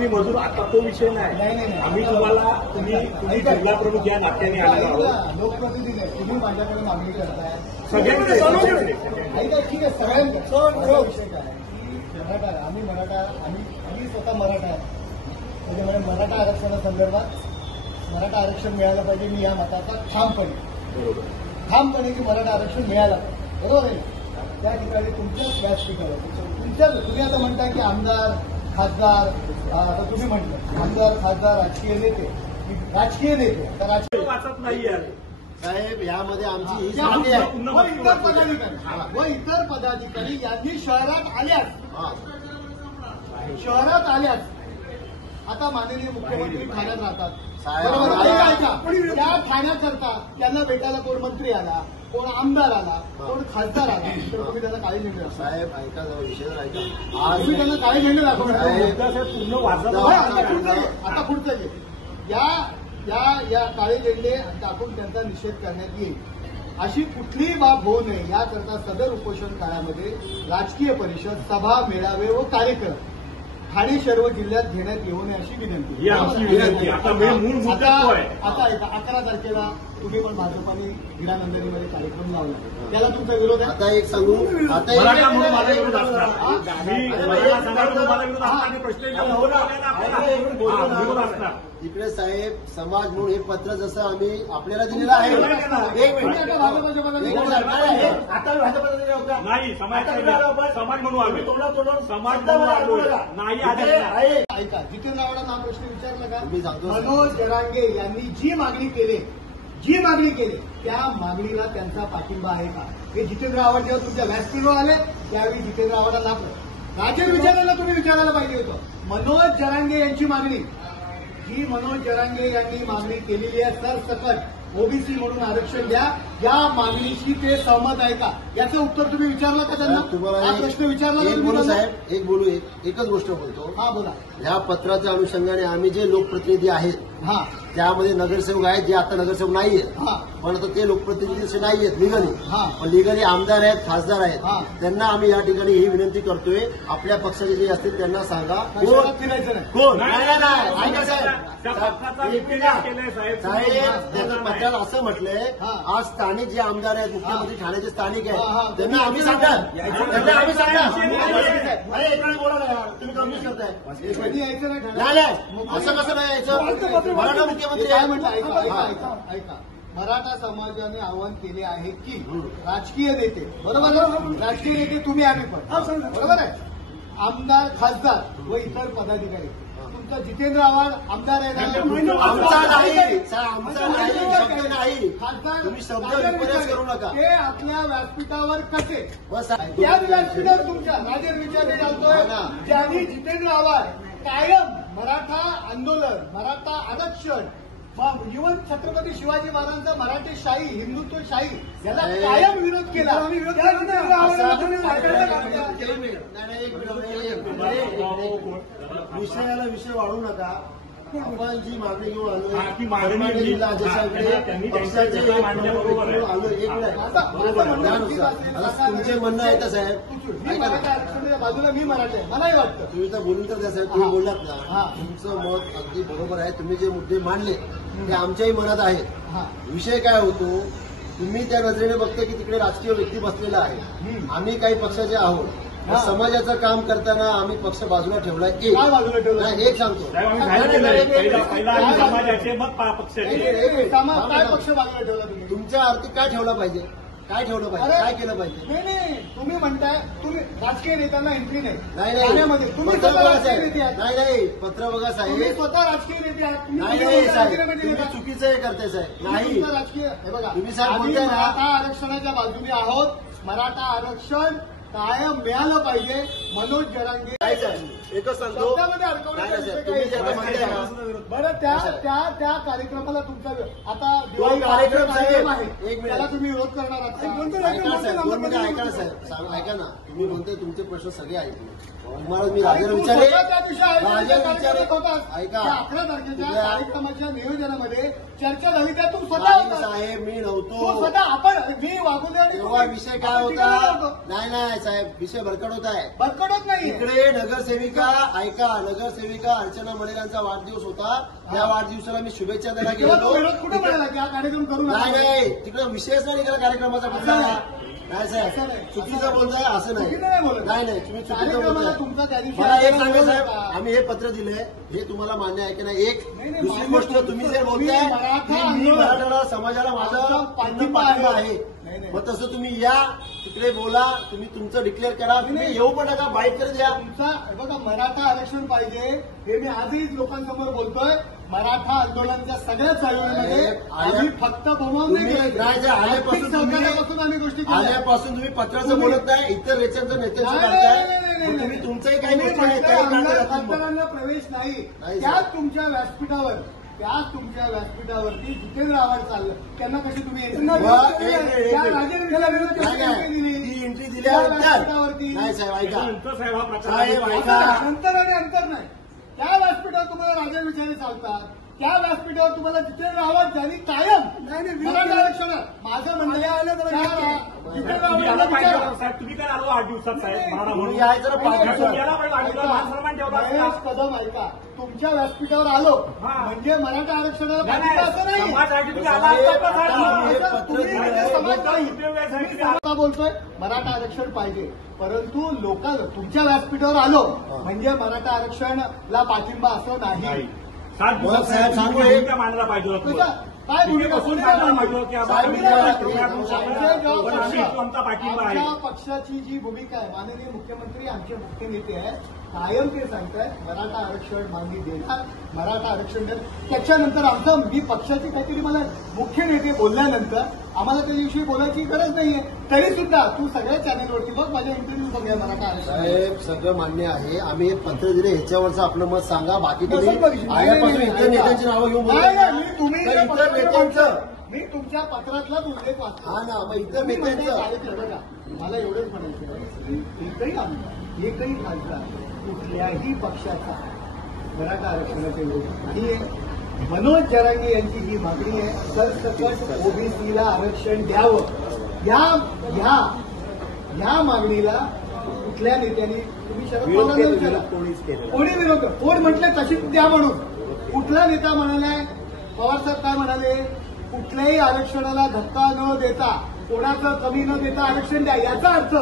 कामगार मजूर आता तो विषय नाही. आम्ही तुम्हाला तुम्ही जिल्हा प्रमुख या नात्याने आलेलो आहोत. लोकप्रतिनिधी आहे, तुम्ही माझ्याकडे मागणी करताय सगळ्यांकडे. ठीक आहे, सगळ्यांचा विषय काय आहे की मराठा आम्ही स्वतः मराठा आहे. त्याच्यामुळे मराठा आरक्षणासंदर्भात मराठा आरक्षण मिळालं पाहिजे. मी या मताचा ठामपणे की मराठा आरक्षण मिळालं पाहिजे. बरोबर आहे. त्या ठिकाणी तुमच्याच व्यासपीठावर तुम्ही आता म्हणताय की आमदार खासदार, आता तुम्ही म्हटलं आमदार खासदार राजकीय नेते आता राजकीय वाचत नाही आहे साहेब. यामध्ये आमची इतर पदाधिकारी यांनी शहरात आल्यास आता माननीय मुख्यमंत्री ठाण्यात राहतात. बरोबर. त्या ठाण्याकरता त्यांना भेटायला कोण मंत्री आला, कोण आमदार आला, कोण खासदार आला, तर तुम्ही त्यांना काळी झेंडे साहेब ऐका जरा विषय ऐका. आज तुम्ही त्यांना काळी झेंडे दाखवणार. आता पुढचं घे. या काळे झेंडे दाखवून त्यांचा निषेध करण्यात येईल अशी कुठलीही बाब होऊ नये याकरता सदर उपोषण काळामध्ये राजकीय परिषद, सभा, मेळावे व कार्यक्रम ठाणे सर्व जिल्ह्यात घेण्यात येऊ नये अशी विनंती. आता 11 तारखेला तुम्ही पण भाजपाने क्रीडानंदनीमध्ये कार्यक्रम लावला, त्याला तुमचा विरोध आहे. आता एक सांगू, आता इकडे साहेब समाज म्हणून हे पत्र जसं आम्ही आपल्याला दिलेलं आहे. एक मिनिट, आता भाजपा नाही, समाज म्हणून आम्ही समाज नाही. ऐका, जितेंद्र आव्हाडांना हा प्रश्न विचारला का? मी सांगतो. मनोज जरांगे यांनी जी मागणी केली त्या मागणीला त्यांचा पाठिंबा आहे का? हे जितेंद्र आव्हाड जेव्हा तुमच्या व्यासपीठावर आले त्यावेळी जितेंद्र आव्हाडांना राजन विचारायला तुम्ही विचारायला पाहिजे होतं. मनोज जरांगे यांची मागणी, जी मनोज जरांगे यांनी मागणी केलेली आहे सरसकट ओबीसी म्हणून आरक्षण द्या, या मागणीशी ते सहमत आहे का? याचं उत्तर तुम्ही विचारलं का त्यांना? तुम्हाला हा प्रश्न विचारला एक बोलू साहेब, एकच गोष्ट बोलतो. हा बोला. ह्या पत्राच्या अनुषंगाने आम्ही जे लोकप्रतिनिधी आहेत हा त्यामध्ये नगरसेवक आहेत, जे आता नगरसेवक नाहीये, पण आता ते लोकप्रतिनिधी असे नाहीयेत लिगली, पण लिगली आमदार आहेत, खासदार आहेत, त्यांना आम्ही या ठिकाणी ही विनंती करतोय, आपल्या पक्षाचे जे असतील त्यांना सांगा. कोण साहेब त्यांना पत्रात असं म्हटलंय, आज स्थानिक जे आमदार आहेत, मुख्यमंत्री ठाण्याचे स्थानिक आहेत, त्यांना आम्ही सांगणार, तुम्ही कमी करताय. असं कसं नाही यायचं? मराठा मुख्यमंत्री काय म्हटलं? ऐका, मराठा समाजाने आवाहन केले आहे की राजकीय नेते, बरोबर आहे, राजकीय नेते तुम्ही आम्ही पण, बरोबर आहे, आमदार खासदार व इतर पदाधिकारी, तुमचा जितेंद्र आव्हाड आमदार आहे, खासदार, तुम्ही शब्द विपर्यास करू नका. ते आपल्या व्यासपीठावर कसे त्याच व्यासपीठावर तुमच्या राजन विचारले चालतोय, ज्यांनी जितेंद्र आव्हाड कायम मराठा आंदोलन, मराठा आरक्षण, इव्हन छत्रपती शिवाजी महाराजांचा मराठेशाही, हिंदुत्वशाही याला कायम विरोध केला. विषयाला विषय वाढू नका. आपण जी मागणी घेऊन आलोय, तुमचे म्हणणं आहे का साहेब? बाजूला मी मराठी आहे, मलाही वाटतं. तुम्ही तर बोलून तर द्या साहेब, तुम्ही बोललात ना, तुमचं मत अगदी बरोबर आहे. तुम्ही जे मुद्दे मांडले ते आमच्याही मनात आहेत. विषय काय होतो, तुम्ही त्या नजरेने बघते की तिकडे राजकीय व्यक्ती बसलेला आहे, आम्ही काही पक्षाचे आहोत. समाजाचं काम करताना आम्ही पक्ष बाजूला ठेवलाय. एक सांगतो, काय पक्ष बाजूला ठेवला तुम्ही? तुमच्या आर्थिक काय ठेवला पाहिजे, काय ठेवलं पाहिजे, काय केलं पाहिजे? नाही, तुम्ही म्हणताय तुम्ही राजकीय नेत्यांना एंट्री नाही. तुम्ही नाही, पत्र बघा साहेब, स्वतः राजकीय नेते आहात. नाही साहेब, तुम्ही चुकीचं हे करताय साहेब. नाही, राजकीय हे बघा, तुम्ही साहेब मराठा आरक्षणाच्या बाजूने आहोत. मराठा आरक्षण कायम मिळालं पाहिजे. मनोज जरांगे एकच सांगतो, बरं त्या कार्यक्रमाला तुमचा आता दिवाळी कार्यक्रम आहे, त्याला तुम्ही विरोध करणार आहात? ऐका ना साहेब, ऐका ना, तुम्ही म्हणते तुमचे प्रश्न सगळे ऐकले. तुम्हाला मी राजाला विचारले, ऐका 11 तारखेच्या कार्यक्रमाच्या नियोजनामध्ये चर्चा झाली, त्या तू स्वतः साहेब मी नव्हतो, स्वतः आपण मी वागू दे. आणि विषय काय होता? नाही साहेब, विषय भरकट होत आहे. भरकटत नाही. इकडे नगरसेविका, ऐका, नगरसेविका का अर्चना मडेल यांचा वाढदिवस होता. त्या वाढदिवसाला मी शुभेच्छा द्यायला तेव्हा तो गेलो. विरोध कुठे म्हणाला की हा कार्यक्रम करू नाही नका? नाही, तिकडे विषयच नाही निघाला कार्यक्रमाचा कुठला. नाही असं साहेब, नाही. चुकीचं बोलताय असं नाही. चुकीचं नाही बोलत. नाही नाही, तुम्ही चुकीचं कार्यक्रमाला बोलताय. तुमचा त्या दिवशी मला एक कार्यक्रम सांगा साहेब, होता. आम्ही हे पत्र दिलंय, हे तुम्हाला मान्य आहे की नाही? एक नाही, नाही, दुसरी मान्य गोष्ट, तुम्ही जे बोलताय तुम्ही मराठा की मी आंदोलन, मराठा समाजाला माझा आमचा पाठिंबा पाठिंबा आहे. नाही, नाही. मग तसं तुम्ही या, तिकडे बोला, तुम्ही तुमचं डिक्लेअर करा. तुम्ही येऊ पण नका, बाईट करत या. तुमचा बघा मराठा आरक्षण पाहिजे हे मी आजही लोकांसमोर बोलतोय. मराठा आंदोलनाच्या सगळ्या चालवणीमध्ये आम्ही फक्त बोलवून नाही तुम्ही नाही, जे आल्यापासून सहकार्यापासून आम्ही गोष्टी केल्या. आल्यापासून तुम्ही पत्राचं बोलत नाही, इतर रेचनचं नेत्यांचं नाही, करताय. नाही, नाही, नाही, मग तुम्ही तुमचंही काही तुम्ही गोष्टी आहेत, म्हटलं काही आमदार करताय. खासदारांना प्रवेश नाही. नाही, त्याच साहेब. तुमच्या व्यासपीठावरती जितेंद्र आव्हाड चाललं त्यांना कशी तुम्ही एक मिनिट. त्या राजेंद्रला विरोध नाही, कशी नाही. दिली? ती एंट्री त्या दिल्यानंतर व्यासपीठावरती नाही साहेब, ऐका नंतर साहेब हा प्रकार साहेब आहे. ऐका. नंतर आणि अंतर नाही. त्या व्यासपीठावर तुम्हाला राजा विचारे चालतात. त्या व्यासपीठावर तुम्हाला जितेंद्र आव्हाड ज्यांनी कायम मराठा आरक्षण माझं म्हणणं जितेंद्र तुम्ही याला आव्हाड पाहिजे विचारा. होतं, साहेब. तुम्ही काय आलो 8 दिवसात साहेब मराठा म्हणून तुम्ही यायचं ना 5 तुम्ही दिवसात. याला पाहिजे 8 दिवसात मान सन्मान ठेवला महेश असता. कदम ऐका, तुमच्या व्यासपीठावर आलो हा. म्हणजे मराठा आरक्षणाला नाही, पाठिंबा असं नाही. नाही. समाजासाठी तुम्ही आला साहेब, असता का आता साहेब? हे पत्र तुम्ही दिलंय. म्हणजे समाज नाही. उपयोग आहे साहेब. तुम्ही समाज बोलतोय मराठा आरक्षण पाहिजे, परंतु तुमच्या व्यासपीठावर आलो म्हणजे मराठा आरक्षणला पाठिंबा असं नाही. 7 दिवसात साहेब, सांगू तुम्ही हे. भूमिका मांडायला पाहिजे होतं. तुझा काय भूमिका बसून सांगायला पाहिजे होतं की आम्हाला साहेब, आम्ही साहेब, प्रोग्राम करू शकतो. पण आम्ही आमचा पाठिंबा आहे. आमच्या पक्षाची जी भूमिका आहे, माननीय मुख्यमंत्री आमचे मुख्य नेते आहेत, कायम ते सांगतायत मराठा आरक्षण मागणी देणार, मराठा आरक्षण देणार. त्याच्यानंतर आमचं मी पक्षाचे काहीतरी मला मुख्य नेते बोलल्यानंतर आम्हाला त्या दिवशी बोलायची गरज नाहीये. तरी सुद्धा तू सगळ्या चॅनेलवरती बघ, माझ्या इंटरव्ह्यू बघूया मराठा आरक्षण. साहेब सगळं मान्य आहे. आम्ही हे पत्र दिले, ह्याच्यावरचं आपलं मत सांगा. बाकी कसं तुम्ही बघितलं? आल्यापासून नाही, इतर नाही, नेत्यांची नावं घेऊन बोलू नाही, नका. नाही, तुम्ही तर त्या इतर पत्रातलं नेत्यांचं वाचलं. मी तुमच्या पत्रातलाच उल्लेख वाचला. हा ना, मग इतर तुम्ही म्हणताय नेत्यांचं कार्यक्रम बघा, मला एवढंच म्हणायचं आहे, एकही आमदार एकही खासदार कुठल्याही पक्षाचा मराठा आरक्षणाच्या विरोधात नाहीये. मनोज जरांगे यांची ही मागणी आहे, सरसकट ओबीसीला आरक्षण द्यावं. या मागणीला कुठल्या नेत्यांनी तुम्ही शरद पवारांना विचारा. कोणी विरोध कोण म्हटलं तशीच द्या म्हणून. कुठला नेता म्हणालाय? पवार साहेब काय म्हणाले? कुठल्याही आरक्षणाला धक्का न देता, कोणाचं कमी न देता आरक्षण द्या. याचा अर्थ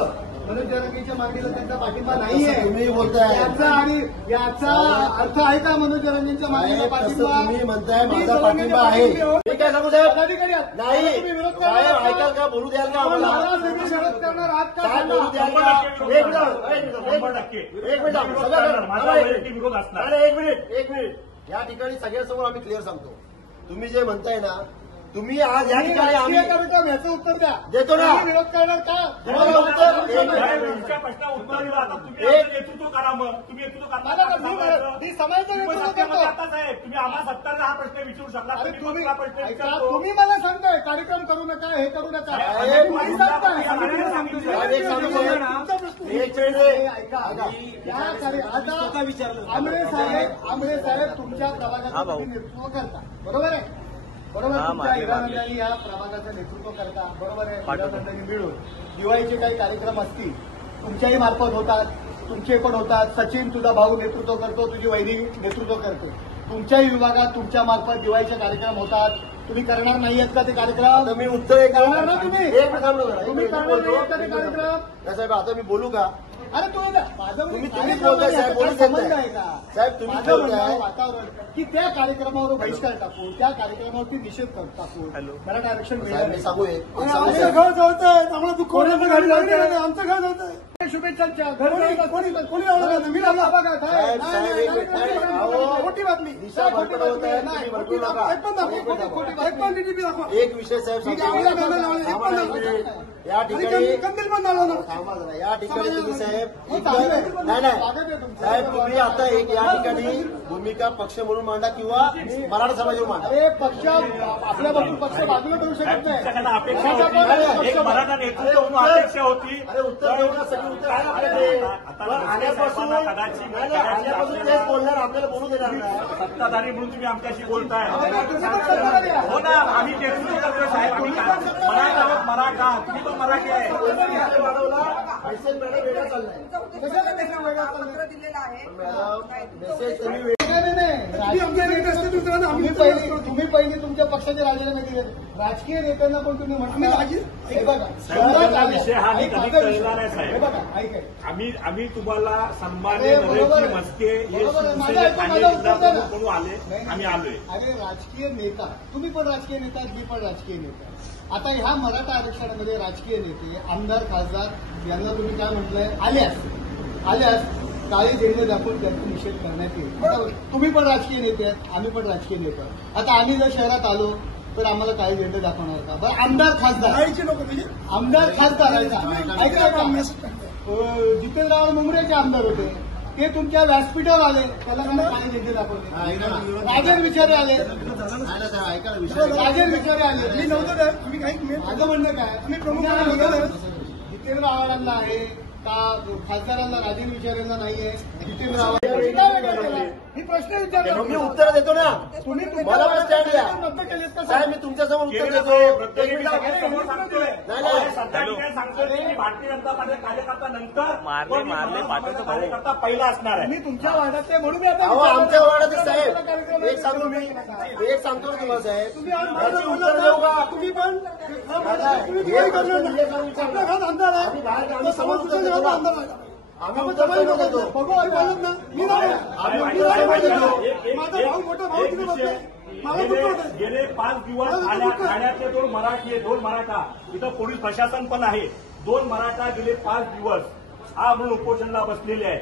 मनोज जरांगेच्या मागणीला त्यांचा पाठिंबा नाहीये. तसं तुम्ही बोलताय. याचा अर्थ आहे का मनोज जरांगेच्या मागणीला साहेब, पाठिंबा? तसं तुम्ही म्हणताय तुम्ही माझा जरांगेच्या पाठिंबा आहे. पाठीशी मी काय सांगू साहेब? पदाधिकारी आहात. नाही तुम्ही विरोध साहेब, करणार ऐकाल का? बोलू द्याल का आम्हाला? मला तुम्ही विरोध करणार आहात का? साहेब, बोलू द्याल का? एक मिनिट, एक मिनिट. विरोध असणार. अरे एक मिनिट. या ठिकाणी सगळ्यांसमोर आम्ही क्लिअर सांगतो. तुम्ही जे म्हणताय ना, तुम्ही आज या ठिकाणी आम्ही याचं उत्तर द्या. देतो ना. तुम्ही विरोध करणार का? तुम्हाला उत्तर साहेब, तुमच्या प्रश्नाला उत्तर दिलं. आता तुम्ही आमचं नेतृत्व करा. मग तुम्ही नेतृत्व मला करता मी समाजाचं तुम्ही नेतृत्व सत्तेमध्ये करतो. आता साहेब, तुम्ही आम्हा सत्ताचा हा प्रश्न विचारू शकला. अरे तुम्ही तुम्ही पण हा प्रश्न ऐका, विचारतो. तुम्ही मला सांगताय कार्यक्रम करू नका, हे करू नका. साहेब, तुम्ही तुमचा सांगताय. पक्ष आम्हाला सांगितलं. साहेब, एक सांगतो. तुमचा प्रश्न. एक मिनिट. हे ऐका. त्या आता आंबळे साहेब तुमच्या प्रभागाचं तुम्ही नेतृत्व करता, बरोबर आहे? बरोबर, तुमच्या हिरानंदानी या प्रभागाचं नेतृत्व करता, बरोबर आहे? हिरानंदानी मिळून दिवाळीचे काही कार्यक्रम असतील तुमच्याही मार्फत होतात, तुमचे पण होतात. सचिन तुझा भाऊ नेतृत्व करतो, तुझी वहिनी नेतृत्व करते. तुमच्याही विभागात तुमच्या मार्फत दिवाळीचे कार्यक्रम होतात. तुम्ही करणार नाही आहेत का ते कार्यक्रम? आता मी उत्तर एक करणार ना तुम्ही? एक मिनिट थांबलो जरा. तुम्ही करणार नाही आहेत का ते कार्यक्रम? नाही साहेब, आता मी बोलू का? अरे माझं तुम्ही कार्यक्रम बोलताय, साहेब, याचा बोलू काय देत संबंध नाही. आहे का? साहेब, तुम्ही माझं बोलताय. म्हणणं वातावरण की त्या कार्यक्रमावर बहिष्कार टाकू, त्या कार्यक्रमावरती निषेध टाकू, मराठा आरक्षण साहेब, मिळणार मी नाही. सांगू एक सांगू आमचं साहेब. घर जळतंय, आम्हाला तू कोणाचं घर जळतंय? आमचं घर जळतंय. शुभेच्छांच्या घर कोणी लावलं का? मी लावला बघा. साहेब, साहेब, एक मिनिट. अहो, खोटी बातमी. दिशा भरकट होत आहे. तुम्ही भरकटू नका. एक विषय साहेब सांगतो. या ठिकाणी थांबा जरा. या ठिकाणी तुम्ही साहेब नाही साहेब, तुम्ही आता एक या ठिकाणी भूमिका पक्ष म्हणून मांडा किंवा मराठा समाज म्हणून मांडा. अरे पक्ष आपल्यापासून पक्ष बाजूला ठेवू शकत नाही. तुमच्याकडे अपेक्षा होती. एक मराठा नेतृत्व म्हणून अपेक्षा होती. अरे उत्तर देऊ ना, सगळी उत्तर आहे आपल्याकडे. आता पण आल्यापासून कदाचित आल्यापासून तेच बोलणार, आपल्याला बोलू देणार नाही. सत्ताधारी म्हणून तुम्ही आमच्याशी बोलताय. हो ना, आम्ही नेतृत्व करतोय साहेब. आम्ही मराठा आहोत, मराठा. तुम्ही पण मराठी आहे. तुम्ही पहिली तुमच्या पक्षाचे राजीनामे दिले. राजकीय नेत्यांना पण तुम्ही म्हटलं हे बघा विषय हा मी कधी कळला नाही साहेब. हे बघा ऐक आम्ही तुम्हाला सन्मान्य नरेंद्र मस्के हे म्हणून आले, आम्ही आलोय. अरे राजकीय नेता, तुम्ही पण राजकीय नेता, मी पण राजकीय नेता. आता ह्या मराठा आरक्षणामध्ये राजकीय नेते, आमदार, खासदार यांना तुम्ही काय म्हटलंय, आल्यास काळे झेंडे दाखवून त्यांचा निषेध करण्यात येईल. आता तुम्ही पण राजकीय नेते आहेत, आम्ही पण राजकीय नेते आहोत. आता आम्ही जर शहरात आलो तर आम्हाला काळे झेंडे दाखवणार का? बरं, आमदार खासदार आमदार खासदार ऐका, जितेंद्रराव मुंबरेचे आमदार होते, ते तुमच्या व्यासपीठावर आले, त्याला काळे झेंडे दाखवले. राजन विचारे आले, राजन विचारे आले. मी नव्हतं. माझं म्हणणं काय, आम्ही प्रमुख जितेंद्र आव्हाडांना आहे का खासदारांना, राजन विचारेंना नाहीये, जितेंद्र आव्हाड ही प्रश्न विचारला. मी उत्तर देतो ना. तुम्ही मला पण स्टँड द्या रद्द केलेत का साहेब. मी तुमच्यासमोर उत्तर देतो. समोर सांगतोय भारतीय जनता पार्टी कार्यकर्ता नंतर कार्यकर्ता पहिला असणार आहे. मी तुमच्या वार्डातले म्हणून अहो, आमच्या वार्डातील साहेब एक सांगतो मी, एक सांगतो तुम्हाला साहेब, तुम्ही आज याची माझं उत्तर देऊ का? तुम्ही पण आम्ही आमदार आहे, आम्ही समोर उत्तर देतो ना. आम्ही उत्तर देतो. बघू ऐकलं ना, मी नाही माझा भाऊ, मोठा भाऊ तिथे बसलाय. मला दुःख होतंय. गेले 5 दिवस ठाण्यातले 2 मराठी आहे, 2 मराठा. इथं पोलीस प्रशासन पण आहे. 2 मराठा गेले 5 दिवस हा म्हणून उपोषणला बसलेले आहेत.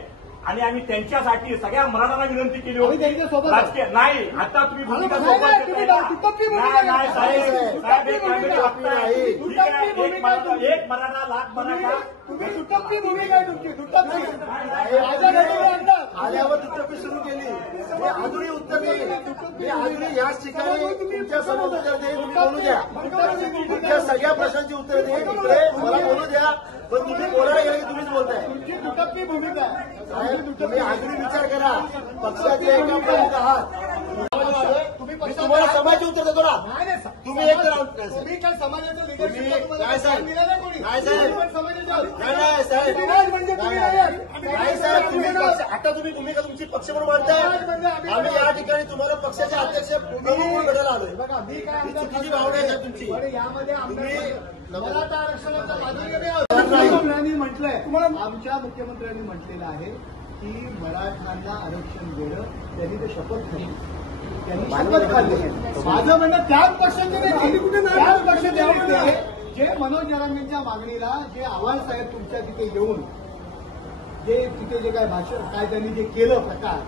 आणि आम्ही त्यांच्यासाठी सगळ्या मराठांना विनंती केली आम्ही त्यांच्यासोबत राजकीय नाही. आता तुम्ही भूमिका नाही, सोबत तुम्ही घेताय. दुटप्पी भूमिका नाही, घेताय. साहेब, साहेब, एक दुटप्पी बघताय. ठीक आहे, भूमिका एक मराठा, लाख मराठा. तुम्ही दुटप्पी भूमिका आहे तुमची, दुटप्पी. माझ्या घरी आणलं. आल्यावर दुटप्पी सुरू केली. मी अजूनही उत्तर देईन. मी अजूनही याच ठिकाणी तुमच्या समोर उत्तर देईन. तुम्ही बोलू द्या. तुमच्या सगळ्या प्रश्नांची उत्तर देईन. इकडे मला बोलू द्या. पण तुम्ही बोलायला गेलं की तुम्हीच बोलताय. तुमची दुटप्पी भूमिका आहे. साहेब, तुम्ही अजूनही विचार करा. पक्षाचे एका प्रमुख आहात. तुम्ही मी तुम्हाला समाज उत्तर देतो ना. तुम्ही एक करा. तुम्ही काय समाजाचं तुम्ही लिडरशिप काय साहेब? दिलं नाही कोणी? काय साहेब? तुम्ही पण समाजाचे आहात. नाही साहेब, समाज म्हणजे तुम्ही नाही आहात. नाही साहेब, तुम्ही आता तुम्ही भूमिका तुमची पक्ष म्हणून मांडताय. आम्ही या ठिकाणी तुम्हाला पक्षाचे अध्यक्ष म्हणून भेटायला आलोय. बघा, मी काय ही चुकीची भावना आहे साहेब तुमची. पण यामध्ये तुम्ही मराठा आरक्षणाचा मुख्यमंत्र्यांनी म्हटलंय, आमच्या मुख्यमंत्र्यांनी म्हटलेलं आहे की मराठांना आरक्षण देणं, त्यांनी ते शपथ खाल्ली, त्यांनी शपथ खाल्ली. माझं म्हणणं त्याच पक्षाचे नेते, त्याच पक्षाचे नेते जे मनोज जरांगेंच्या मागणीला, जे आव्हाड साहेब तुमच्या तिथे येऊन तिथे जे काय भाषण, काय त्यांनी जे केलं प्रकार,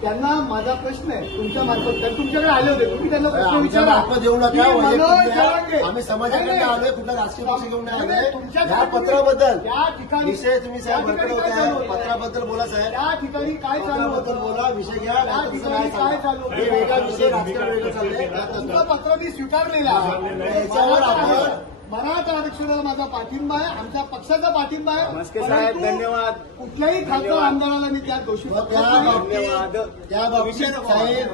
त्यांना माझा प्रश्न आहे तुमच्या मार्फत, तर तुमच्याकडे आले होते, तुम्ही त्यांना प्रश्न विचारा. देऊ नका. मनोज जरांगे आम्ही समाजाकडे आलोय, कुठला राजकीय पक्ष घेऊन नाही आलोय. तुमच्या या पत्राबद्दल त्या ठिकाणी विषय तुम्ही साहेब भरकडे होते. पत्राबद्दल बोला साहेब. त्या ठिकाणी काय चालू पत्राबद्दल होतं, बोला, विषय घ्या. त्या ठिकाणी काय चालू होतं, हे वेगळा विषय, राजकारण वेगळं चाललंय. तुमचं पत्र मी स्वीकारलेलं आहे. याच्यावर आपण मराठा आरक्षणाला माझा पाठिंबा आहे, आमच्या पक्षाचा पाठिंबा आहे. मस्के साहेब, धन्यवाद. कुठल्याही खासदार आमदाराला मी त्यात दोषी त्या बाबतीत साहेब,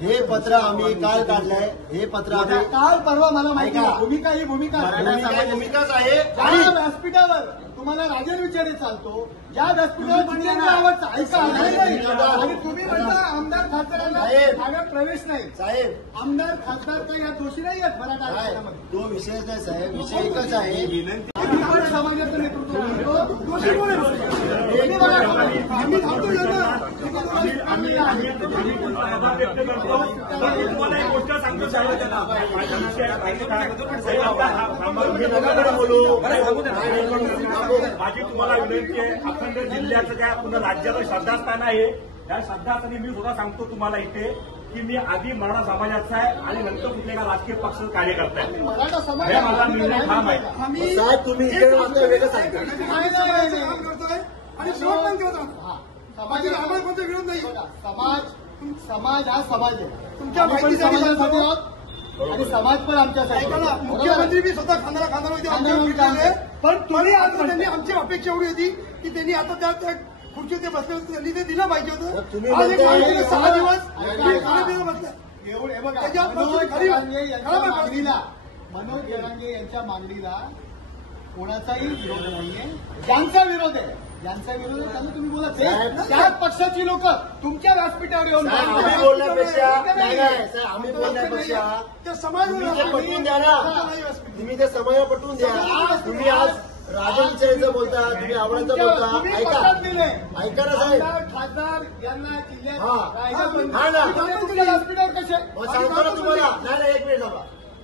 हे पत्र आम्ही काल काढलंय. हे पत्र आम्ही काल परवा मला माहिती ऐका. आहे. भूमिका ही भूमिका आहे. भूमिकाच आहे. ज्या व्यासपीठावर तुम्हाला राजन विचारे चालतो, ज्या व्यासपीठावर जितेंद्र आव्हाड ऐका आणि तुम्ही म्हणता आमदार खासदारांना साहेब. ठाण्यात प्रवेश नाही. साहेब, आमदार खासदार काही या दोषी नाही आहेत मराठा आरक्षणामध्ये. तो विषयच नाही साहेब, विषय एकच आहे. मी पण समाजाचं नेतृत्व करतो. दोषी कोण आहे? मी बघा, आम्ही थांबतो ना. तुम्हाला एक गोष्ट सांगतो माझी तुम्हाला विनंती आहे, अखंड जिल्ह्याचं काय पूर्ण राज्याचं श्रद्धास्थान आहे. या श्रद्धास्थानी मी सुद्धा सांगतो तुम्हाला इथे की मी आधी मराठा समाजाचा आहे आणि नंतर कुठल्या एका राजकीय पक्षाचा कार्यकर्ता आहे. मराठा समाज हे माझा निर्णय ठाम आहे. साहेब, तुम्ही इकडे वाचता वेगळं सांगता. आणि शेवट पण करत आहोत. समाजाचा विरोध नाही. समाज हा समाज आहे. तुमच्या समाजासाठी आहोत आणि समाज पण आमच्यासाठी. मुख्यमंत्री बी स्वतः खांदा पण तुम्ही आज त्यांनी आमची अपेक्षा एवढी होती की त्यांनी आता त्या खुर्चीवर ते बसले होते, त्यांनी ते दिलं पाहिजे होतं. तुम्ही आज एक म्हणताय- माणसाने 6 दिवस एवढे बघा, त्याच्यात मनोज खरी- जरांगे यांच्या खरं बघा. मागणीला मनोज जरांगे यांच्या मागणीला कोणाचाही विरोध नाहीये. ज्यांचा विरोध आहे त्यांना तुम्ही बोला. त्याच पक्षाची लोक तुमच्या व्यासपीठावर येऊन साहेब, बोलतात. आम्ही बोलण्यापेक्षा नाही, नाही, साहेब, आम्ही बोलण्यापेक्षा ते समाज तुम्ही ते पटवून द्या ना. तुम्ही ते समय पटवून द्या. तुम्ही आज राजन विचारायचं बोलता, तुम्ही आवडायचं बोलता. तुम्ही ऐका पक्षात दिले. ऐका ना साहेब. आमदार, खासदार यांना जिल्ह्यात हा. राहायचं हा ना. तुम्ही तुमच्या व्यासपीठावर कसे मग सांगतो ना तुम्हाला. नाही, एक मिनिट थांबा.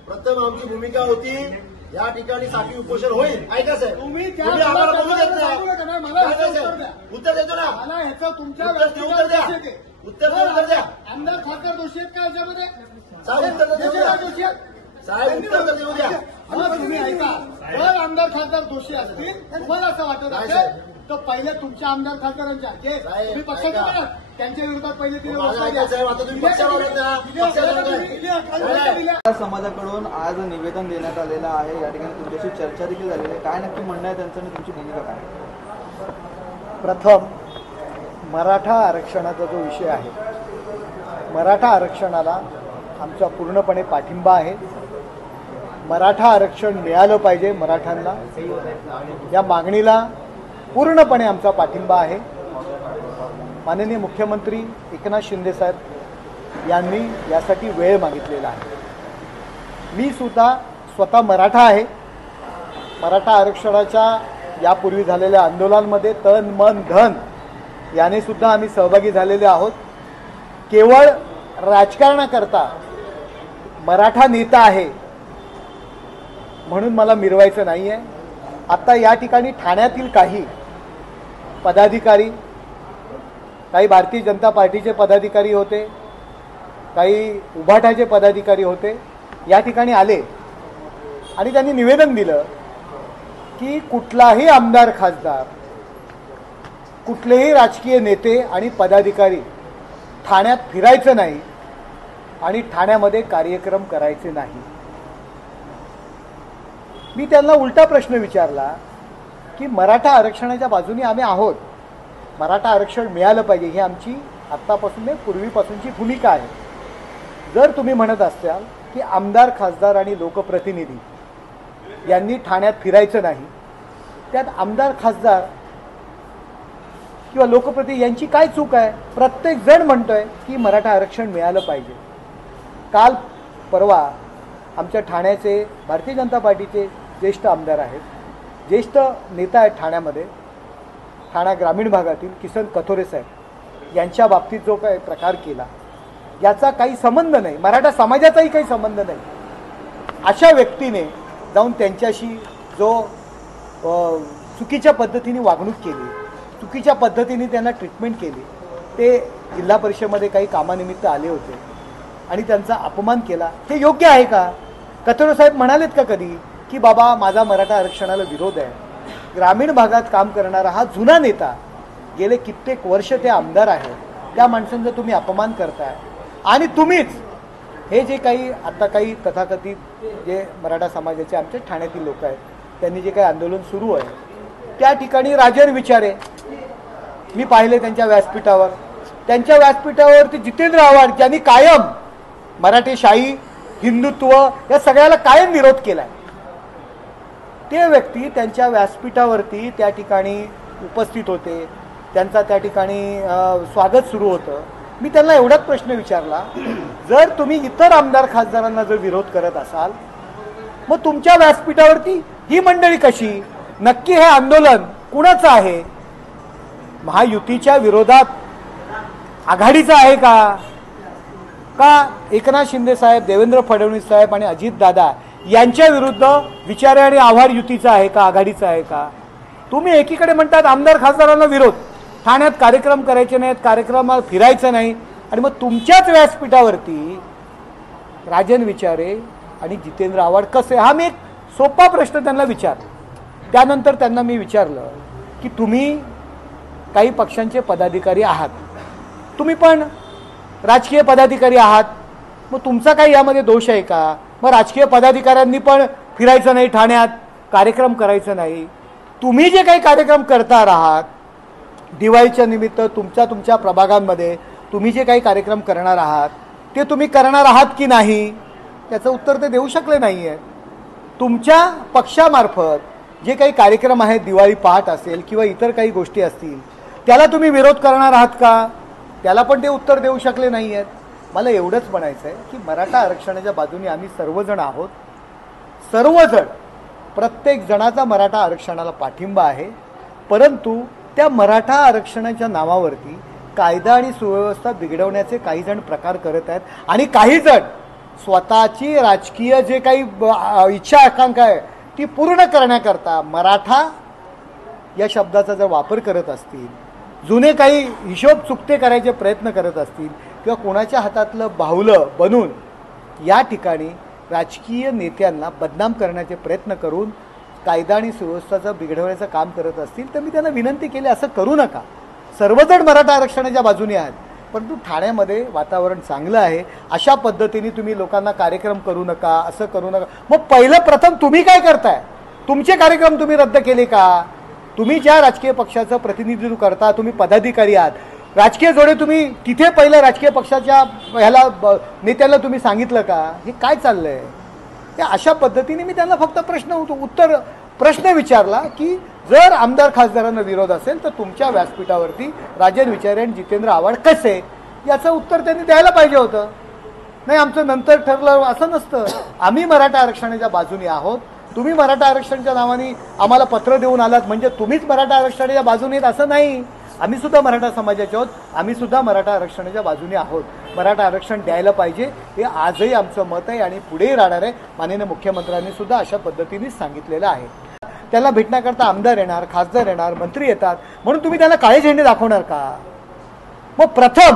प्रथम आमची भूमिका होती या ठिकाणी साखळी उपोषण होईल. ऐका साहेब, तुम्ही त्या तुम्ही आम्हाला बोलू देत सांगू नका ना. नाही. मला काय ह्याचं साहेब? उत्तर द्या. उत्तर देतो ना. मला ह्याचं तुमच्या उत्तर देऊ तर द्या. व्यासपीठावर कसे ते? उत्तर द्या. आमदार खासदार दोषी आहेत का याच्यामध्ये? साहेब, उत्तर तर देऊ द्या. दोषी आहेत? साहेब, उत्तर तर देऊ द्या. मग तुम्ही ऐका, जर आमदार खासदार दोषी असतील तुम्हाला असं वाटत नाही, असेल साहेब. तर पहिले तुमच्या आमदार खासदारांच्या जे साहेब, तुम्ही पक्षाचे ऐका. आहात, त्यांच्या विरोधात पहिले तिने माझं वक्तव्य ऐका साहेब, आता तुम्ही पक्षावर आहेत ना. पक्षावर आहे. या समाजाकडून आज निवेदन देण्यात आलेलं आहे. या ठिकाणी तुमच्याशी चर्चा देखील झालेली आहे. काय नक्की म्हणणं आहे त्यांचं आणि तुमची भूमिका काय? प्रथम मराठा आरक्षणाचा जो विषय आहे, मराठा आरक्षणाला आमचा पूर्णपणे पाठिंबा आहे. मराठा आरक्षण मिळालं पाहिजे मराठ्यांना, या मागणीला पूर्णपणे आमचा पाठिंबा आहे. माननीय मुख्यमंत्री एकनाथ शिंदे साहेब यांनी यासाठी वेळ मागितलेला आहे. मी सुद्धा स्वतः मराठा आहे. मराठा आरक्षणाच्या यापूर्वी झालेल्या आंदोलनामध्ये तन मन धन याने सुद्धा आम्ही सहभागी झालेले आहोत. केवळ राजकारणाकरता मराठा नेता आहे म्हणून मला मिरवायचं नाही आहे. आता या ठिकाणी ठाण्यातील काही पदाधिकारी, काही भारतीय जनता पार्टीचे पदाधिकारी होते, काही उभाटाचे पदाधिकारी होते, या ठिकाणी आले आणि त्यांनी निवेदन दिलं की कुठलाही आमदार खासदार, कुठलेही राजकीय नेते आणि पदाधिकारी ठाण्यात फिरायचं नाही आणि ठाण्यामध्ये कार्यक्रम करायचे नाही. मी त्यांना उलटा प्रश्न विचारला की मराठा आरक्षणाच्या बाजूने आम्ही आहोत, मराठा आरक्षण मिळालं पाहिजे, ही आमची आत्तापासून नाही पूर्वीपासूनची भूमिका आहे. जर तुम्ही म्हणत असाल की आमदार खासदार आणि लोकप्रतिनिधी यांनी ठाण्यात फिरायचं नाही, त्यात आमदार खासदार किंवा लोकप्रतिनिधी यांची काय चूक आहे? प्रत्येक जण म्हणतोय की मराठा आरक्षण मिळालं पाहिजे. काल परवा आमच्या ठाण्याचे भारतीय जनता पार्टीचे ज्येष्ठ आमदार आहेत, ज्येष्ठ नेता आहेत ठाण्यामध्ये, ठाणा ग्रामीण भागातील किसन कथोरे साहेब यांच्या बाबतीत जो काही प्रकार केला याचा काही संबंध नाही, मराठा समाजाचाही काही संबंध नाही. अशा व्यक्तीने जाऊन त्यांच्याशी जो चुकीच्या पद्धतीने वागणूक केली, चुकीच्या पद्धतीने त्यांना ट्रीटमेंट केली, ते जिल्हा परिषदेमध्ये काही कामानिमित्त आले होते आणि त्यांचा अपमान केला, हे योग्य आहे का? कथोरे साहेब म्हणालेत का कधी की बाबा माझा मराठा आरक्षणाला विरोध आहे? ग्रामीण भागात काम करणारा हा जुना नेता, गेले कित्येक वर्ष ते आमदार आहेत, त्या माणसांचा तुम्ही अपमान करताय. आणि तुम्हीच हे जे काही आता काही तथाकथित जे मराठा समाजाचे आमच्या ठाण्यातील लोक आहेत त्यांनी जे काही आंदोलन सुरू आहे त्या ठिकाणी राजन विचारे मी पाहिले त्यांच्या व्यासपीठावरती जितेंद्र आव्हाड ज्यांनी कायम मराठेशाही, हिंदुत्व या सगळ्याला कायम विरोध केलाय, ते व्यक्ती त्यांच्या व्यासपीठावरती त्या ठिकाणी उपस्थित होते, त्यांचा त्या ठिकाणी स्वागत सुरू होतं. मी त्यांना एवढाच प्रश्न विचारला, जर तुम्ही इतर आमदार खासदारांना जर विरोध करत असाल मग तुमच्या व्यासपीठावरती ही मंडळी कशी? नक्की हे आंदोलन कुणाचं आहे? महायुतीच्या विरोधात आघाडीचं आहे का एकनाथ शिंदे साहेब, देवेंद्र फडणवीस साहेब आणि अजितदादा यांच्या विरुद्ध विचारे आणि आव्हाड युतीचा आहे का, आघाडीचा आहे का? तुम्ही एकीकडे म्हणतात आमदार खासदारांना विरोध, ठाण्यात कार्यक्रम करायचे नाहीत, कार्यक्रमात फिरायचं नाही, आणि मग तुमच्याच व्यासपीठावरती राजन विचारे आणि जितेंद्र आव्हाड कसे? हा मी एक सोपा प्रश्न त्यांना विचारला. त्यानंतर त्यांना मी विचारलं की तुम्ही काही पक्षांचे पदाधिकारी आहात, तुम्ही पण राजकीय पदाधिकारी आहात, मग तुमचा काही यामध्ये दोष आहे का? मग राजकीय पदाधिकाऱ्यांनी पण फिरायचं नाही, ठाण्यात कार्यक्रम करायचं नाही. तुम्ही जे काही कार्यक्रम करता आहात दिवाळीच्या निमित्त तुमच्या प्रभागांमध्ये तुम्ही जे काही कार्यक्रम करणार आहात ते तुम्ही करणार आहात की नाही त्याचं उत्तर ते देऊ शकले नाही आहेत. तुमच्या पक्षामार्फत जे काही कार्यक्रम आहेत, दिवाळी पहाट असेल किंवा इतर काही गोष्टी असतील, त्याला तुम्ही विरोध करणार आहात का, त्याला पण ते उत्तर देऊ शकले नाही आहेत. मला एवढंच म्हणायचं आहे की मराठा आरक्षणाच्या बाजूने आम्ही सर्वजण आहोत. सर्वजण, प्रत्येक जणाचा मराठा आरक्षणाला पाठिंबा आहे. परंतु त्या मराठा आरक्षणाच्या नावावरती कायदा आणि सुव्यवस्था बिघडवण्याचे काही जण प्रकार करत आहेत आणि काही जण स्वतःची राजकीय जे काही इच्छा आकांक्षा आहे ती पूर्ण करण्याकरता मराठा या शब्दाचा जर वापर करत असतील, जुने काही हिशोब चुकते करायचे प्रयत्न करत असतील किंवा कोणाच्या हातातलं बाहुलं बनून या ठिकाणी राजकीय नेत्यांना बदनाम करण्याचे प्रयत्न करून कायदा आणि सुव्यवस्थेचं बिघडवण्याचं काम करत असतील तर मी त्यांना विनंती केली, असं करू नका. सर्वजण मराठा आरक्षणाच्या बाजूने आहेत, परंतु ठाण्यामध्ये वातावरण चांगलं आहे, अशा पद्धतीने तुम्ही लोकांना कार्यक्रम करू नका, असं करू नका. मग पहिलं प्रथम तुम्ही काय करताय? तुमचे कार्यक्रम तुम्ही रद्द केले का? तुम्ही ज्या राजकीय पक्षाचं प्रतिनिधित्व करता, तुम्ही पदाधिकारी आहात, राजकीय जोडे तुम्ही तिथे पहिलं राजकीय पक्षाच्या ह्याला नेत्याला तुम्ही सांगितलं का? हे काय चाललंय? त्या अशा पद्धतीने मी त्यांना फक्त प्रश्न विचारला की जर आमदार खासदारांना विरोध असेल तर तुमच्या व्यासपीठावरती राजन विचारे आणि जितेंद्र आव्हाड कसे, याचं उत्तर त्यांनी द्यायला पाहिजे होतं. नाही आमचं नंतर ठरलं असं नसतं. आम्ही मराठा आरक्षणाच्या बाजूने आहोत. तुम्ही मराठा आरक्षणाच्या नावाने आम्हाला पत्र देऊन आलात म्हणजे तुम्हीच मराठा आरक्षणाच्या बाजूने आहेत असं नाही. आम्ही सुद्धा मराठा समाजाचे आहोत, आम्ही सुद्धा मराठा आरक्षणाच्या बाजूने आहोत. मराठा आरक्षण द्यायला पाहिजे हे आजही आमचं मत आहे आणि पुढेही राहणार आहे. माननीय मुख्यमंत्र्यांनी सुद्धा अशा पद्धतीनेच सांगितलेलं आहे. त्याला भेटण्याकरता आमदार येणार, खासदार येणार, मंत्री येतात, म्हणून तुम्ही त्याला काळे झेंडे दाखवणार का? मग प्रथम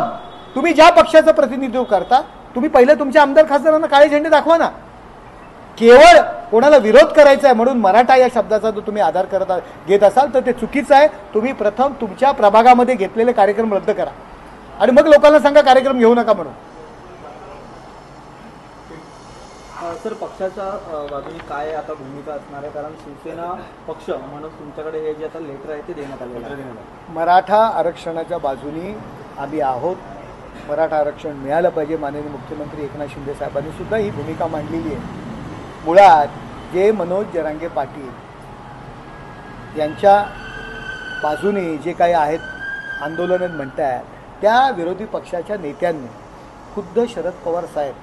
तुम्ही ज्या पक्षाचं प्रतिनिधित्व करता तुम्ही पहिलं तुमच्या आमदार खासदारांना काळे झेंडे दाखवा ना. केवळ कोणाला विरोध करायचा आहे म्हणून मराठा या शब्दाचा जो तुम्ही आधार घेत असाल तर ते चुकीचं आहे. तुम्ही प्रथम तुमच्या प्रभागामध्ये घेतलेले कार्यक्रम रद्द करा आणि मग लोकांना सांगा कार्यक्रम घेऊ नका म्हणून. सर, पक्षाच्या बाजूने काय आता भूमिका असणार आहे? कारण शिवसेना पक्ष म्हणून तुमच्याकडे हे जे आता लेटर आहे ते देण्यात आलेलं आहे. मराठा आरक्षणाच्या बाजूने आम्ही आहोत. मराठा आरक्षण मिळालं पाहिजे. माननीय मुख्यमंत्री एकनाथ शिंदे साहेबांनी सुद्धा ही भूमिका मांडलेली आहे. मुळात जे मनोज जरांगे पाटील यांच्या बाजूने जे काही आहेत आंदोलनं म्हणतात त्या विरोधी पक्षाच्या नेत्यांनी, खुद्द शरद पवार साहेब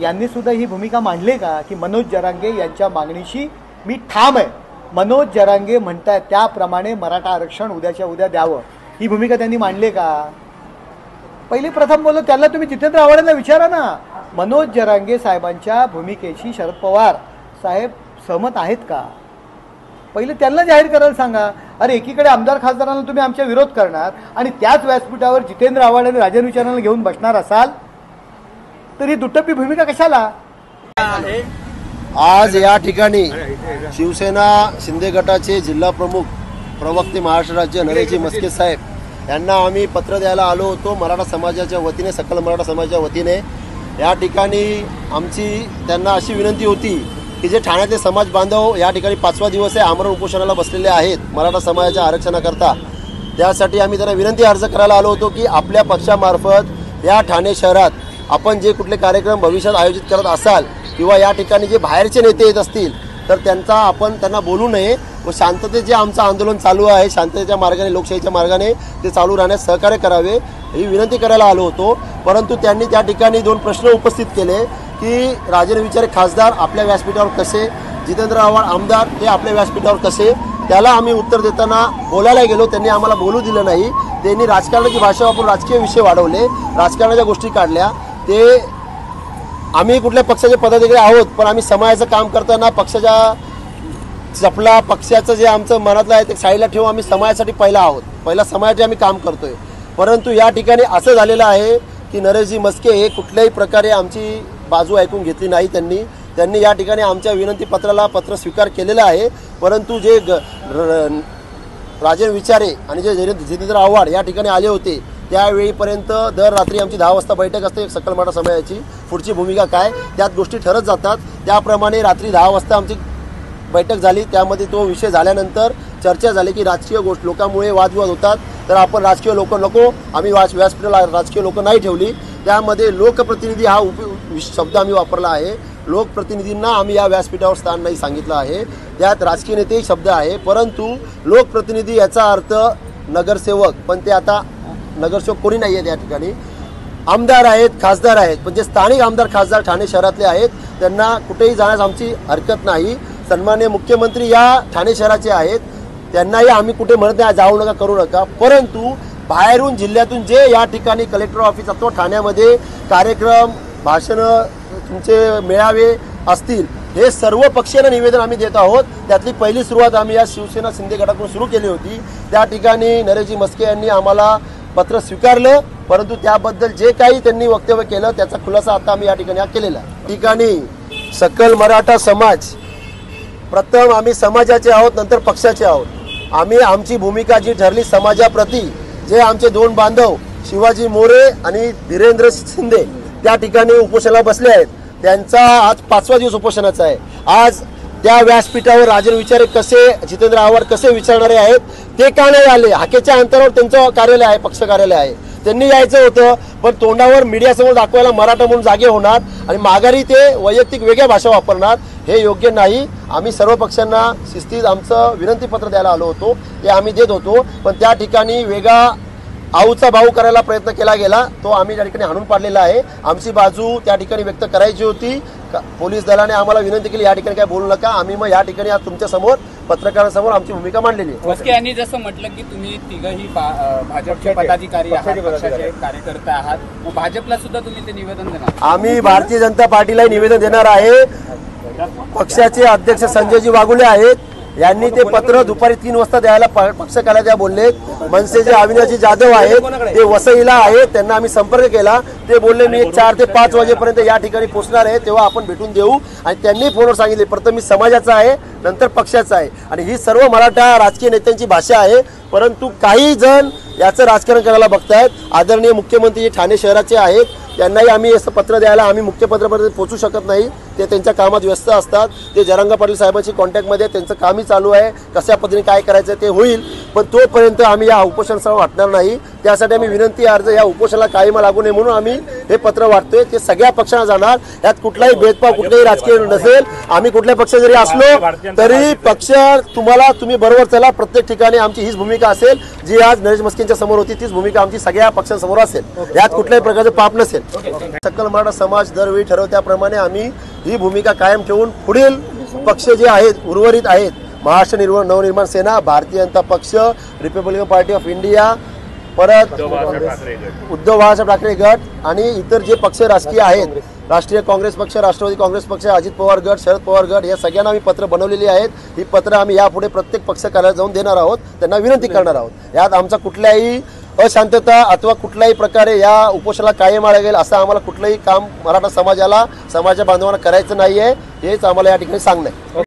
यांनी सुद्धा ही भूमिका मांडली का की मनोज जरांगे यांच्या मागणीशी मी ठाम आहे. मनोज जरांगे म्हणतात त्याप्रमाणे मराठा आरक्षण उद्याच्या उद्या द्यावं, ही भूमिका त्यांनी मांडली का? प्रथम बोललो त्याला तुम्ही जितेंद्र आव्हाडांना विचारा ना. मनोज जरांगे साहेबांच्या भूमिकेशी शरद पवार साहेब सहमत आहेत का? पहिले त्यांना जाहीर करायला सांगा. अरे एकीकडे आमदार खासदारांना तुम्ही आमच्या विरोध करणार आणि त्याच व्यासपीठावर जितेंद्र आव्हाड आणि राजन विचारांना घेऊन बसणार असाल तर ही दुटप्पी भूमिका कशाला? आज या ठिकाणी शिवसेना शिंदे गटाचे जिल्हा प्रमुख प्रवक्ते महाराष्ट्र राज्य नरेशजी मस्के साहेब यांना आम्ही पत्र द्यायला आलो होतो. मराठा समाजाच्या वतीने, सकल मराठा समाजाच्या वतीने या ठिकाणी आमची त्यांना अशी विनंती होती की जे ठाण्यातले समाज बांधव या ठिकाणी 5वा दिवस आहे आमरण उपोषणाला बसलेले आहेत मराठा समाजाच्या आरक्षणाकरता, त्यासाठी आम्ही त्यांना विनंती अर्ज करायला आलो होतो की आपल्या पक्षामार्फत या ठाणे शहरात आपण जे कुठले कार्यक्रम भविष्यात आयोजित करत असाल किंवा या ठिकाणी जे बाहेरचे नेते येत असतील तर आपण त्यांना बोलू नये व शांततेत जे आमचं आंदोलन चालू आहे शांततेच्या मार्गाने, लोकशाहीच्या मार्गाने ते चालू राहण्यास सहकार्य करावे ही विनंती करायला आलो होतो. परंतु त्यांनी त्या ठिकाणी 2 प्रश्न उपस्थित केले की राजन विचारे खासदार आपल्या व्यासपीठावर कसे, जितेंद्र आव्हाड आमदार हे आपल्या व्यासपीठावर कसे. त्याला आम्ही उत्तर देताना बोलायला गेलो, त्यांनी आम्हाला बोलू दिलं नाही. त्यांनी राजकारणाची भाषा वापरून राजकीय विषय वाढवले, राजकारणाच्या गोष्टी काढल्या. ते आम्ही कुठल्या पक्षाचे पदाधिकारी आहोत पण आम्ही समाजाचं काम करताना पक्षाच्या जपला पक्षाचं जे आमचं मनातलं आहे ते साईडला ठेवून आम्ही समाजासाठी पहिला आहोत, पहिला समाजासाठी आम्ही काम करतोय. परंतु या ठिकाणी असं झालेलं आहे की नरेशजी मस्के हे कुठल्याही प्रकारे आमची बाजू ऐकून घेतली नाही. त्यांनी या ठिकाणी आमच्या विनंतीपत्राला पत्र स्वीकार केलेलं आहे. परंतु जे राजन विचारे आणि जे जितेंद्र आव्हाड या ठिकाणी आले होते त्यावेळीपर्यंत दर रात्री आमची 10 वाजता बैठक असते सकल मराठा समाजाची. पुढची भूमिका काय त्यात गोष्टी ठरत जातात. त्याप्रमाणे रात्री 10 वाजता आमची बैठक झाली. त्यामध्ये तो विषय झाल्यानंतर चर्चा झाली की राजकीय लोकांमुळे वादविवाद होतात तर आपण राजकीय लोक नको, आम्ही व्यासपीठाला राजकीय लोक नाही ठेवली. त्यामध्ये लोकप्रतिनिधी हा शब्द आम्ही वापरला आहे. लोकप्रतिनिधींना आम्ही या व्यासपीठावर स्थान नाही सांगितलं आहे. त्यात राजकीय नेतेही शब्द आहे, परंतु लोकप्रतिनिधी याचा अर्थ नगरसेवक, पण ते आता नगरसेवक कोणी नाही आहेत या ठिकाणी. आमदार आहेत, खासदार आहेत, पण जे स्थानिक आमदार खासदार ठाणे शहरातले आहेत त्यांना कुठेही जाण्यास आमची हरकत नाही. सन्माननीय मुख्यमंत्री या ठाणे शहराचे आहेत, त्यांनाही आम्ही कुठे म्हणत नाही जाऊ नका करू नका, परंतु बाहेरून जिल्ह्यातून जे या ठिकाणी कलेक्टर ऑफिस अथवा ठाण्यामध्ये कार्यक्रम भाषणं तुमचे मेळावे असतील हे सर्व पक्षीयांना निवेदन आम्ही देत आहोत. त्यातली पहिली सुरुवात आम्ही या शिवसेना शिंदे गटाकडून सुरू केली होती. त्या ठिकाणी नरेशजी मस्के यांनी आम्हाला पत्र स्वीकारलं, परंतु त्याबद्दल जे काही त्यांनी वक्तव्य केलं त्याचा खुलासा आता आम्ही या ठिकाणी केलेला आहे. ठिकाणी सकल मराठा समाज, प्रथम आम्ही समाजाचे आहोत, नंतर पक्षाचे आहोत. आम्ही आमची भूमिका जी ठरली समाजाप्रती, जे आमचे दोन बांधव शिवाजी मोरे आणि धीरेंद्र शिंदे त्या ठिकाणी उपोषणाला बसले आहेत, त्यांचा आज 5वा दिवस उपोषणाचा आहे. आज त्या व्यासपीठावर राजन विचारे कसे, जितेंद्र आव्हाड कसे विचारणारे आहेत ते का नाही आले? हाकेच्या अंतरावर त्यांचं कार्यालय आहे, पक्ष कार्यालय आहे, त्यांनी यायचं होतं, पण तोंडावर मीडियासमोर दाखवायला मराठा म्हणून जागे होणार आणि माघारी ते वैयक्तिक वेगळ्या भाषा वापरणार, हे योग्य नाही. आम्ही सर्व पक्षांना शिस्तीत आमचं विनंतीपत्र द्यायला आलो होतो, ते आम्ही देत होतो, पण त्या ठिकाणी वेगळा आऊचा भाऊ करायला प्रयत्न केला गेला, तो आम्ही त्या ठिकाणी हाणून पाडलेला आहे. आमची बाजू त्या ठिकाणी व्यक्त करायची होती. पोलीस दलाने आम्हाला विनंती केली या ठिकाणी काय बोलू नका. आम्ही मग या ठिकाणी आज तुमच्या समोर पत्रकारांसमोर आमची भूमिका मांडलेली आहे. मस्के यांनी जसं म्हटलं की तुम्ही तिघही भाजपचे पदाधिकारी आहात, पक्षाचे कार्यकर्ते आहात, मग भाजपला सुद्धा तुम्ही ते निवेदन देणार? आम्ही भारतीय जनता पार्टीला निवेदन देणार आहे. पक्षाचे अध्यक्ष संजयजी वाघुले आहेत, यांनी ते पत्र दुपारी 3 वाजता द्यायला पक्ष कार्यालयात बोलले. मनसेचे अविनाशजी जाधव आहेत, ते वसईला आहेत, त्यांना आम्ही संपर्क केला, ते बोलले मी 4 ते 5 वाजेपर्यंत या ठिकाणी पोहोचणार आहे, तेव्हा आपण भेटून देऊ. आणि त्यांनी फोनवर सांगितले प्रथम मी समाजाचा आहे, नंतर पक्षाचा आहे, आणि ही सर्व मराठा राजकीय नेत्यांची भाषा आहे. परंतु काही जण याचं राजकारण करायला बघतायत. आदरणीय मुख्यमंत्री ठाणे शहराचे आहेत, त्यांनाही आम्ही असं पत्र द्यायला आम्ही मुख्यपत्रापर्यंत पोहोचू शकत नाही, ते त्यांच्या कामात व्यस्त असतात. ते जरांगा पाटील साहेबांची कॉन्टॅक्टमध्ये, त्यांचं कामही चालू आहे, कशा पद्धतीने काय करायचं ते होईल, पण तोपर्यंत आम्ही या उपोषणासह वाटणार नाही. त्यासाठी आम्ही विनंती अर्ज या उपोषणाला कायम लागू नये म्हणून आम्ही हे पत्र वाटतोय. ते सगळ्या पक्षांना जाणार, यात कुठलाही भेदभाव कुठलाही राजकीय नसेल. आम्ही कुठल्या पक्ष जरी असलो तरी पक्ष तुम्ही बरोबर चला, प्रत्येक ठिकाणी आमची हीच भूमिका असेल जी आज नरेश मस्केंच्या समोर होती, तीच भूमिका आमची सगळ्या पक्षांसमोर असेल. यात कुठल्याही प्रकारचं पाप नसेल. सकल मराठा समाज दरवेळी ठरवत्याप्रमाणे आम्ही ही भूमिका कायम ठेवून पुढील पक्ष जे आहेत उर्वरित आहेत, महाराष्ट्र नवनिर्माण सेना, भारतीय जनता पक्ष, रिपब्लिकन पार्टी ऑफ इंडिया, परत उद्धव बाळासाहेब ठाकरे गट आणि इतर जे पक्ष राजकीय आहेत, राष्ट्रीय काँग्रेस पक्ष, राष्ट्रवादी काँग्रेस पक्ष, अजित पवार गट, शरद पवार गट, या सगळ्यांना आम्ही पत्र बनवलेली आहेत. ही पत्र आम्ही यापुढे प्रत्येक पक्ष कार्यालयात जाऊन देणार आहोत, त्यांना विनंती करणार आहोत. यात आमचा कुठल्याही अशांतता अथवा कुठल्याही प्रकारे या उपोषणाला कायम लागेल असं आम्हाला कुठलंही काम मराठा समाजाला, समाजा बांधवांना करायचं नाहीये, हेच आम्हाला या ठिकाणी सांगणं आहे.